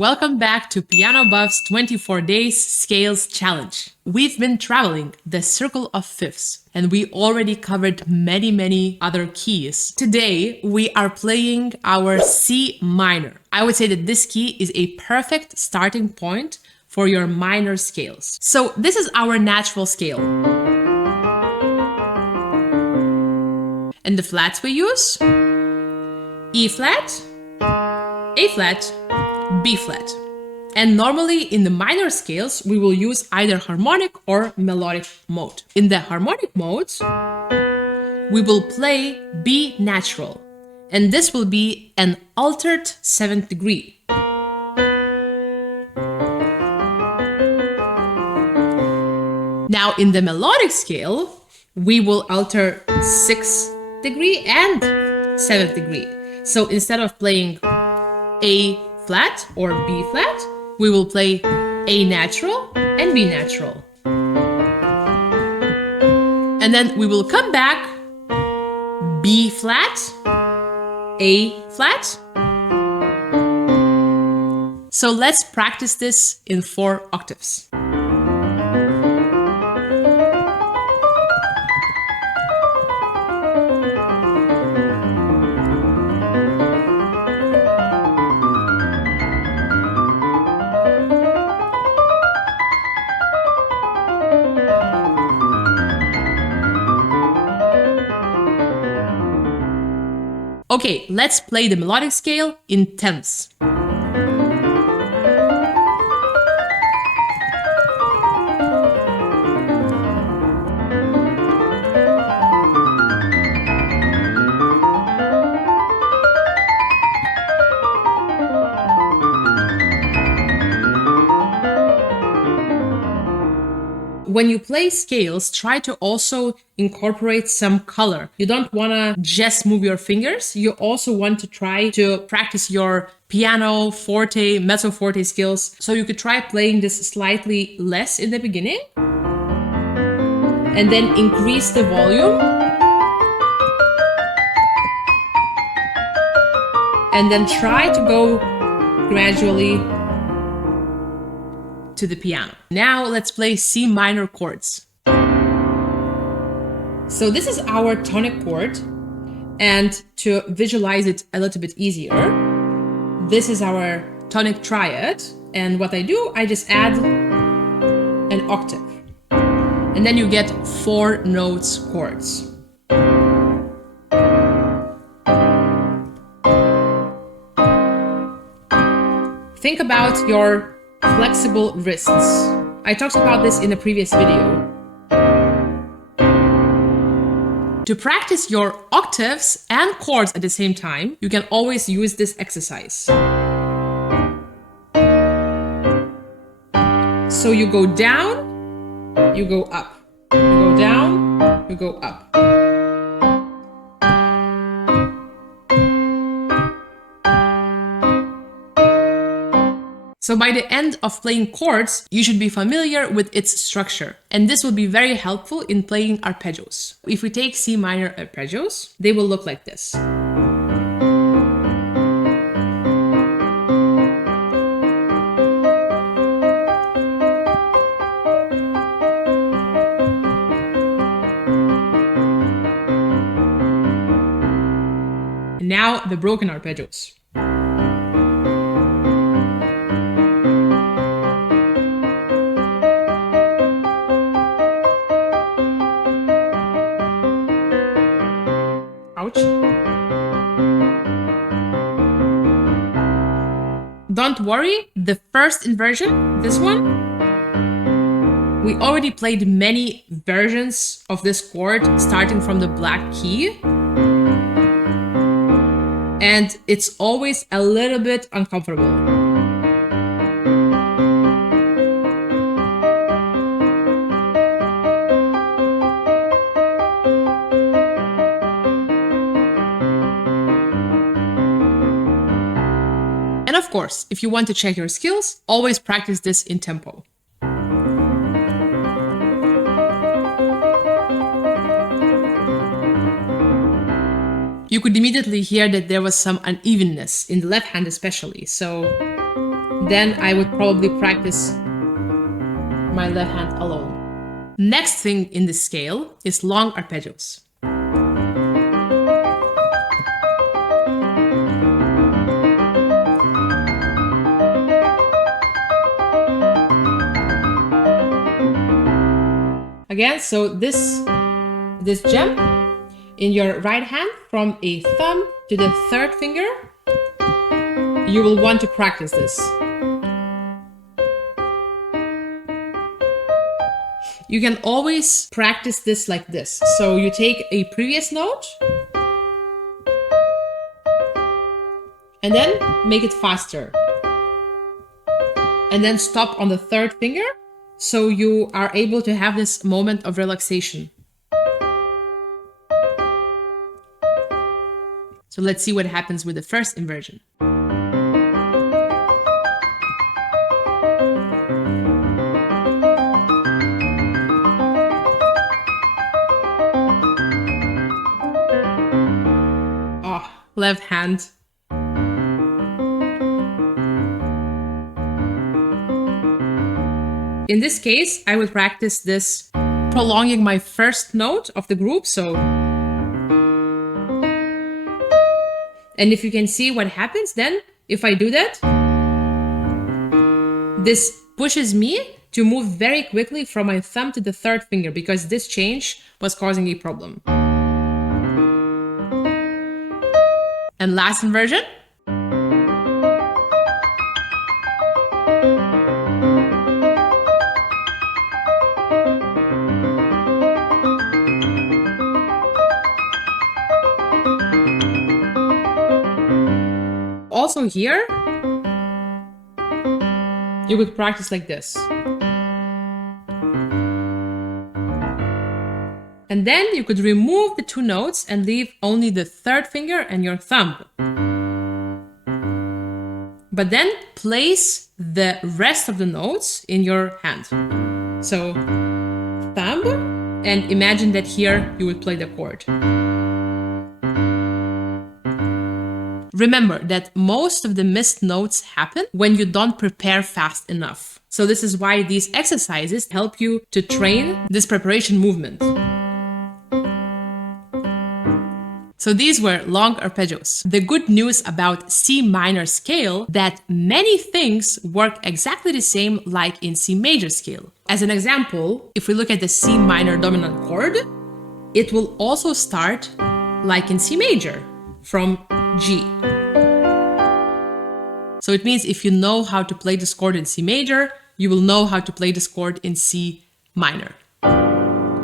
Welcome back to PianoBuffs 24 Days Scales Challenge. We've been traveling the circle of fifths and we already covered many other keys. Today we are playing our C minor. I would say that this key is a perfect starting point for your minor scales. So this is our natural scale. And the flats we use: E flat, A flat, B flat. And normally in the minor scales, we will use either harmonic or melodic mode. In the harmonic mode, we will play B natural, and this will be an altered 7th degree. Now in the melodic scale, we will alter 6th degree and 7th degree. So instead of playing A flat or B flat, we will play A natural and B natural. And then we will come back B flat, A flat. So let's practice this in 4 octaves. Okay, let's play the melodic scale in tenths. When you play scales, try to also incorporate some color. You don't want to just move your fingers. You also want to try to practice your piano, forte, mezzo forte skills. So you could try playing this slightly less in the beginning and then increase the volume. And then try to go gradually to the piano. Now let's play C minor chords. So this is our tonic chord, and to visualize it a little bit easier, this is our tonic triad, and what I do, I just add an octave, and then you get 4 notes chords. Think about your flexible wrists. I talked about this in a previous video. To practice your octaves and chords at the same time, you can always use this exercise. So you go down, you go up. You go down, you go up. So by the end of playing chords, you should be familiar with its structure. And this will be very helpful in playing arpeggios. If we take C minor arpeggios, they will look like this. And now the broken arpeggios. Ouch. Don't worry, the first inversion, this one, we already played many versions of this chord starting from the black key. And it's always a little bit uncomfortable. And of course, if you want to check your skills, always practice this in tempo. You could immediately hear that there was some unevenness in the left hand especially, so then I would probably practice my left hand alone. Next thing in the scale is long arpeggios. Again, so this jump in your right hand from a thumb to the third finger, you will want to practice this. You can always practice this like this. So you take a previous note and then make it faster. And then stop on the third finger, so you are able to have this moment of relaxation. So let's see what happens with the first inversion. Oh, left hand. In this case, I would practice this prolonging my first note of the group, so. And if you can see what happens then, if I do that, this pushes me to move very quickly from my thumb to the third finger because this change was causing a problem. And last inversion. Also here, you would practice like this. And then you could remove the two notes and leave only the third finger and your thumb. But then place the rest of the notes in your hand. So thumb, and imagine that here you would play the chord. Remember that most of the missed notes happen when you don't prepare fast enough. So this is why these exercises help you to train this preparation movement. So these were long arpeggios. The good news about C minor scale that many things work exactly the same like in C major scale. As an example, if we look at the C minor dominant chord, it will also start like in C major from G. So it means if you know how to play this chord in C major, you will know how to play this chord in C minor.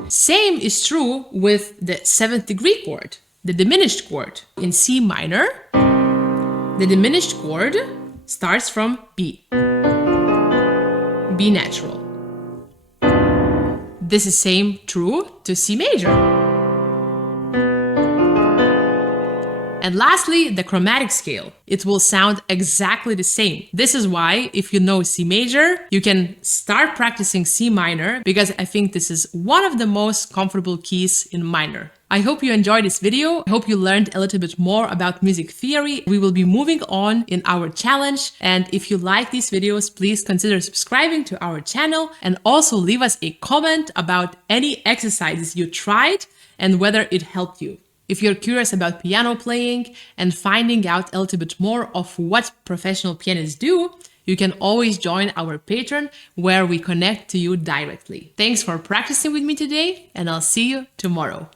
Same is true with the 7th degree chord, the diminished chord. In C minor, the diminished chord starts from B. B natural. This is same true to C major. And lastly, the chromatic scale. It will sound exactly the same. This is why, if you know C major, you can start practicing C minor, because I think this is one of the most comfortable keys in minor. I hope you enjoyed this video. I hope you learned a little bit more about music theory. We will be moving on in our challenge. And if you like these videos, please consider subscribing to our channel and also leave us a comment about any exercises you tried and whether it helped you. If you're curious about piano playing and finding out a little bit more of what professional pianists do, you can always join our Patreon where we connect to you directly. Thanks for practicing with me today, and I'll see you tomorrow.